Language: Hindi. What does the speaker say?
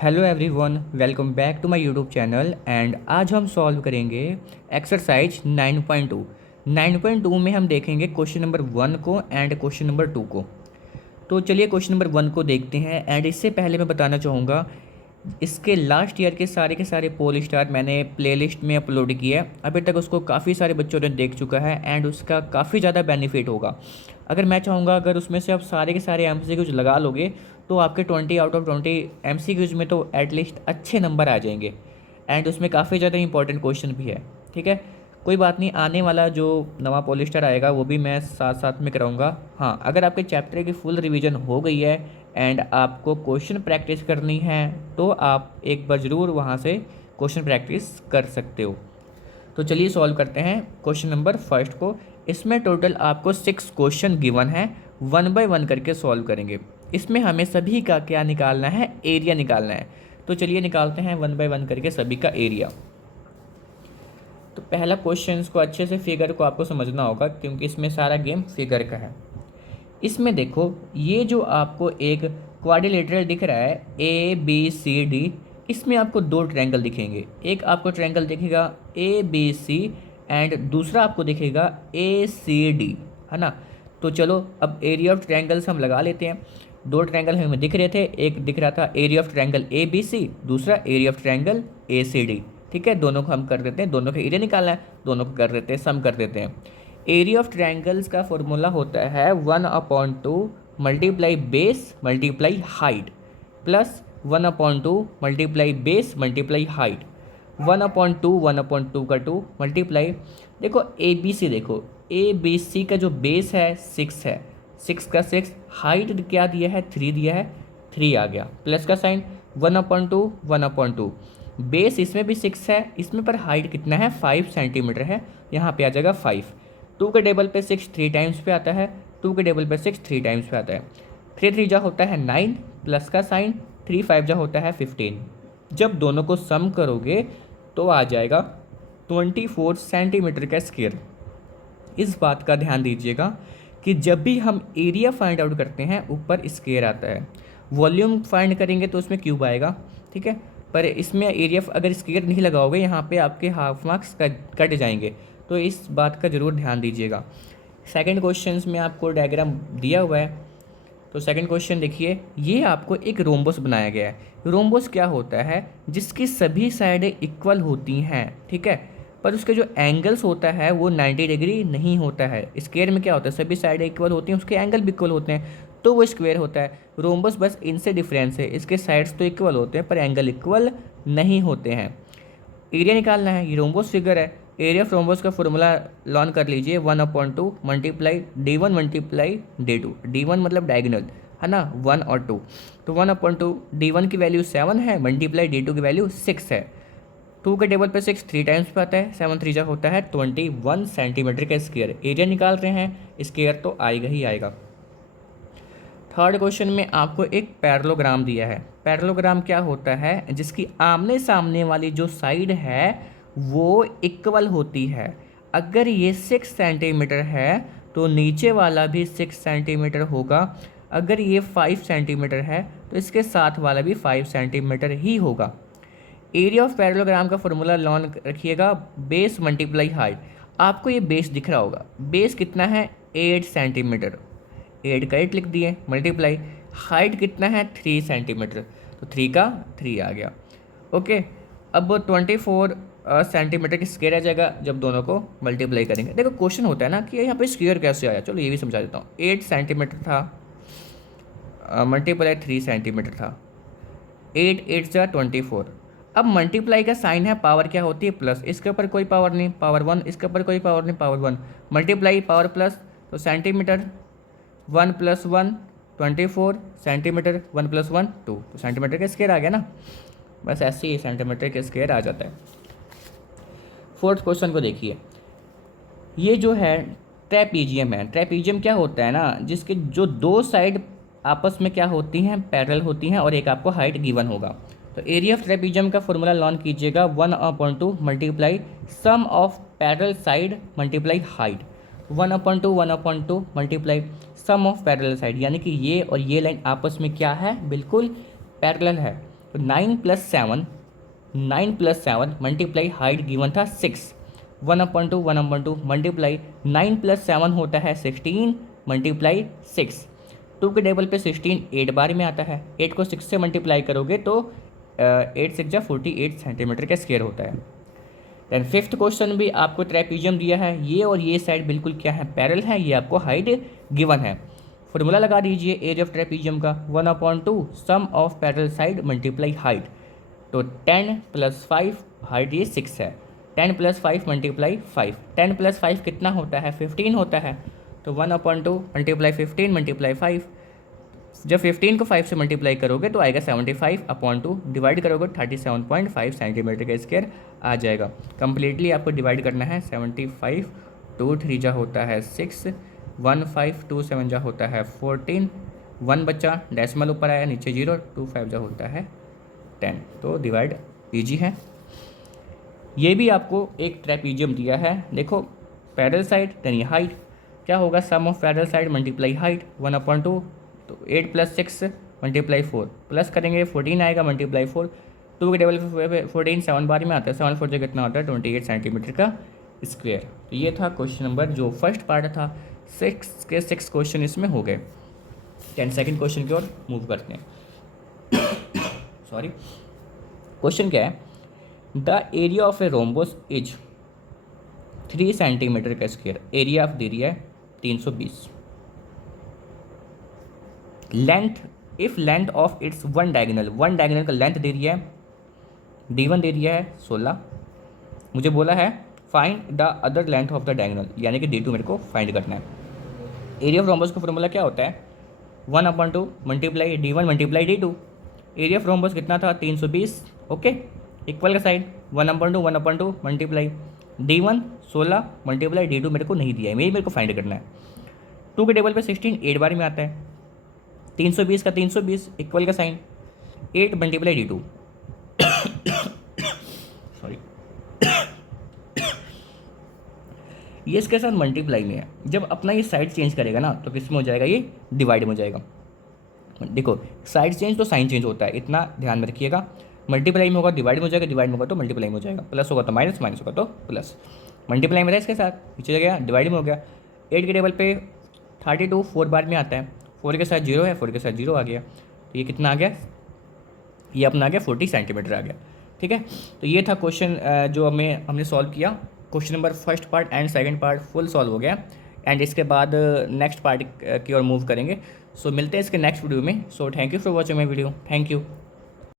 Hello everyone, welcome back to my YouTube channel. And आज हम सॉल्व करेंगे एक्सरसाइज 9.2। 9.2 में हम देखेंगे क्वेश्चन नंबर 1 को एंड क्वेश्चन नंबर 2 को। तो चलिए क्वेश्चन नंबर 1 को देखते हैं। एंड इससे पहले मैं बताना चाहूँगा, इसके लास्ट ईयर के सारे पोल स्टार मैंने प्लेलिस्ट में अपलोड किया है। अभी तक उसको काफ़ी सारे बच्चों ने देख चुका है एंड उसका काफ़ी ज़्यादा बेनिफिट होगा। अगर मैं चाहूँगा, अगर उसमें से आप सारे के सारे MCQs लगा लोगे तो आपके 20 आउट ऑफ 20 MCQs में तो एटलीस्ट अच्छे नंबर आ जाएंगे। एंड उसमें काफ़ी ज़्यादा इंपॉर्टेंट क्वेश्चन भी है। ठीक है, कोई बात नहीं, आने वाला जो नवा पॉलिस्टर आएगा वो भी मैं साथ साथ में कराऊंगा। हाँ, अगर आपके चैप्टर की फुल रिवीजन हो गई है एंड आपको क्वेश्चन प्रैक्टिस करनी है तो आप एक बार ज़रूर वहाँ से क्वेश्चन प्रैक्टिस कर सकते हो। तो चलिए सॉल्व करते हैं क्वेश्चन नंबर फर्स्ट को। इसमें टोटल आपको 6 क्वेश्चन गिवन है, 1 बाय 1 करके सॉल्व करेंगे। इसमें हमें सभी का क्या निकालना है, एरिया निकालना है। तो चलिए निकालते हैं 1 बाय 1 करके सभी का एरिया। तो पहला क्वेश्चन को अच्छे से फिगर को आपको समझना होगा क्योंकि इसमें सारा गेम फिगर का है। इसमें देखो, ये जो आपको एक क्वाड्रिलेटरल दिख रहा है ABCD, इसमें आपको 2 ट्रायंगल दिखेंगे। एक आपको ट्रायंगल दिखेगा ABC एंड दूसरा आपको दिखेगा ACD, है ना। तो चलो अब एरिया ऑफ ट्रायंगल्स हम लगा लेते हैं। 2 ट्रायंगल हमें दिख रहे थे, एक दिख रहा था एरिया ऑफ ट्रायंगल ABC, दूसरा एरिया ऑफ ट्रायंगल ACD। ठीक है, दोनों को हम कर देते हैं, दोनों का एरिया निकालना है, दोनों को कर देते हैं, सम कर देते हैं। एरिया ऑफ ट्रायंगल्स का फॉर्मूला होता है 1/2 multiply base multiply height plus 1/2 multiply base multiply height. 1/2 का 2 मल्टीप्लाई, देखो ABC, देखो ABC का जो बेस है 6 है, 6 का 6, हाइट क्या दिया है 3 दिया है, 3 आ गया, प्लस का साइन 1/2 बेस इसमें भी 6 है, इसमें पर हाइट कितना है 5 सेंटीमीटर है, यहाँ पे आ जाएगा 5। 2 के टेबल पे 6 3 टाइम्स पे आता है, 2 के टेबल पे 6 3 टाइम्स पे आता है। 3 3 जा होता है 9, प्लस का साइन 3 5 जा होता है 15। जब दोनों को सम करोगे तो आ जाएगा 24 सेंटीमीटर का स्क्वायर। इस बात का ध्यान दीजिएगा कि जब भी हम एरिया फाइंड आउट करते हैं ऊपर स्क्वायर आता है, वॉल्यूम फाइंड करेंगे तो उसमें क्यूब आएगा। ठीक है, पर इसमें एरिया अगर स्क्वायर नहीं लगाओगे यहाँ पे आपके हाफ मार्क्स कट जाएंगे, तो इस बात का ज़रूर ध्यान दीजिएगा। सेकंड क्वेश्चन में आपको डायग्राम दिया हुआ है, तो सेकंड क्वेश्चन देखिए, ये आपको एक रोम्बस बनाया गया है। रोम्बस क्या होता है, जिसकी सभी साइडें इक्वल होती हैं। ठीक है, पर उसके जो एंगल्स होता है वो 90 डिग्री नहीं होता है। स्क्वायर में क्या होता है, सभी साइडें इक्वल होती हैं, उसके एंगल भी इक्वल होते हैं, तो वो स्क्वायर होता है। रोम्बस बस इनसे डिफरेंस है, इसके साइड्स तो इक्वल होते हैं पर एंगल इक्वल नहीं होते हैं। एरिया निकालना है, ये रोम्बस फिगर है। एरिया ऑफ रोम्बस का फॉर्मूला लर्न कर लीजिए, 1/2 multiply D1 multiply D2। D1 मतलब डायगोनल, है ना, 1 और 2। तो 1/2 D1 की वैल्यू 7 है, मल्टीप्लाई D2 की वैल्यू 6 है। 2 के टेबल पे 6 3 टाइम्स पे आता है, 7 3 जा होता है 21 सेंटीमीटर का स्क्वायर। एरिया निकाल रहे हैं, स्क्वायर तो आएगा ही आएगा। थर्ड क्वेश्चन में आपको एक पैरेललोग्राम दिया है। पैरेललोग्राम क्या होता है, जिसकी आमने सामने वाली जो साइड है वो इक्वल होती है। अगर ये 6 सेंटीमीटर है तो नीचे वाला भी 6 सेंटीमीटर होगा। अगर ये 5 सेंटीमीटर है तो इसके साथ वाला भी 5 सेंटीमीटर ही होगा। एरिया ऑफ पैरेललोग्राम का फॉर्मूला लर्न रखिएगा, बेस मल्टीप्लाई हाइट। आपको ये बेस दिख रहा होगा, बेस कितना है 8 सेंटीमीटर, 8 का 8 लिख दिए, मल्टीप्लाई हाइट कितना है 3 सेंटीमीटर, तो 3 का 3 आ गया। ओके, अब 24 सेंटीमीटर की स्क्वायर आ जाएगा जब दोनों को मल्टीप्लाई करेंगे। देखो क्वेश्चन होता है ना कि यहाँ पे स्क्वायर कैसे आया, चलो ये भी समझा देता हूँ। 8 सेंटीमीटर था, मल्टीप्लाई 3 सेंटीमीटर था, 8 8 जा 24। अब मल्टीप्लाई का साइन है, पावर क्या होती है प्लस, इसके ऊपर कोई पावर नहीं, पावर 1, इसके ऊपर कोई पावर नहीं, पावर 1, मल्टीप्लाई पावर प्लस, तो सेंटीमीटर 1 + 1 24 सेंटीमीटर, 1 + 1 2, तो सेंटीमीटर का स्क्वायर आ गया ना। बस ऐसे ही सेंटीमीटर का स्क्वायर आ जाता है। फोर्थ क्वेश्चन को देखिए, ये जो है ट्रेपीजियम है। ट्रेपीजियम क्या होता है ना, जिसके जो 2 साइड आपस में क्या होती हैं, पैरेलल होती हैं, और एक आपको हाइट गिवन होगा। तो एरिया ऑफ ट्रेपीजियम का फॉर्मूला लर्न कीजिएगा, 1/2 multiply sum of parallel side multiply height. 1/2 multiply sum of parallel side, यानी कि ये और ये लाइन आपस में क्या है, बिल्कुल पैरेलल है। तो 9 + 7 मल्टीप्लाई हाइट गिवन था 6, 1/2 मल्टीप्लाई 9 + 7 होता है 16 मल्टीप्लाई 6। 2 के टेबल पे 16 8 बार में आता है, 8 को 6 से मल्टीप्लाई करोगे तो 8 6 जा 48 सेंटीमीटर का स्क्वायर होता है। दैन फिफ्थ क्वेश्चन भी आपको ट्रेपीजियम दिया है, ये और ये साइड बिल्कुल क्या है, पैरेलल है, ये आपको हाइट गिवन है। फॉर्मूला लगा दीजिए एरिया ऑफ ट्रेपीजियम का 1/2 sum of parallel side multiply height. तो 10 + 5 हाइट ये 6 है, 10 + 5 मल्टीप्लाई 5, 10 + 5 कितना होता है 15 होता है। तो 1/2 मल्टीप्लाई 15 मल्टीप्लाई 5, जब 15 को 5 से मल्टीप्लाई करोगे तो आएगा 75/2, डिवाइड करोगे 37.5 सेंटीमीटर का स्क्वायर आ जाएगा। कंप्लीटली आपको डिवाइड करना है, 75 2 3 जा होता है 6, 1 5 2 7 जा होता है 14, 1 बचा, डेसिमल ऊपर आया नीचे 0, 2 5 जा होता है 10। तो डिवाइड ईजी है। ये भी आपको एक ट्रेपीजियम दिया है, देखो पैरेलल साइड यानी हाइट क्या होगा, sum of parallel side multiply height 1/2, तो 8 + 6 मल्टीप्लाई 4, प्लस करेंगे 14 आएगा मल्टीप्लाई 4, 2 के टेबल पे 14 7 बार में आता है, 7 4 जो कितना होता है 28 सेंटीमीटर का स्क्वायर। तो ये था क्वेश्चन नंबर जो फर्स्ट पार्ट था, 6 के 6 क्वेश्चन इसमें हो गए। 10 सेकेंड क्वेश्चन की ओर मूव करते हैं। सॉरी, क्वेश्चन क्या है, the area of a rhombus is 3 centimetre का स्क्वायर, एरिया ऑफ एरिया है 320, length if length of its one diagonal का लेंथ दे दिया है, D1 दे दिया है 16, मुझे बोला है find the other length of the diagonal, यानी कि D2 मेरे को फाइंड करना है। एरिया ऑफ रोम्बस का फॉर्मूला क्या होता है, 1/2 multiply D1 multiply D2, area of rhombus कितना था 320, ओके, इक्वल का side 1/2 multiply D1 16 multiply D2 मेरे को नहीं दिया है, मेरे को फाइंड करना है। 2 के टेबल पे 16 8 बार में आता है, 320 का 320 इक्वल का साइन 8 मल्टीप्लाई D2, सॉरी ये इसके साथ मल्टीप्लाई में है, जब अपना ये साइड चेंज करेगा ना तो किस में हो जाएगा, ये डिवाइड में हो जाएगा। देखो साइड चेंज तो साइन चेंज होता है, इतना ध्यान में रखिएगा। मल्टीप्लाई में होगा डिवाइड में हो जाएगा, डिवाइड में होगा तो मल्टीप्लाई में हो जाएगा, प्लस होगा तो माइनस, माइनस होगा तो प्लस। मल्टीप्लाई में था इसके साथ, नीचे गया डिवाइड में हो गया। 8 के टेबल पे 32 4 बार में आता है, 4 के साथ 0 है, 4 के साथ 0 आ गया, तो ये कितना आ गया, ये अपना आ गया 40 सेंटीमीटर आ गया। ठीक है, तो ये था क्वेश्चन जो हमने सॉल्व किया। Question number first part and second part full solve हो गया, एंड इसके बाद नेक्स्ट पार्ट की ओर मूव करेंगे। सो मिलते हैं इसके नेक्स्ट वीडियो में। So thank you for watching my video, thank you.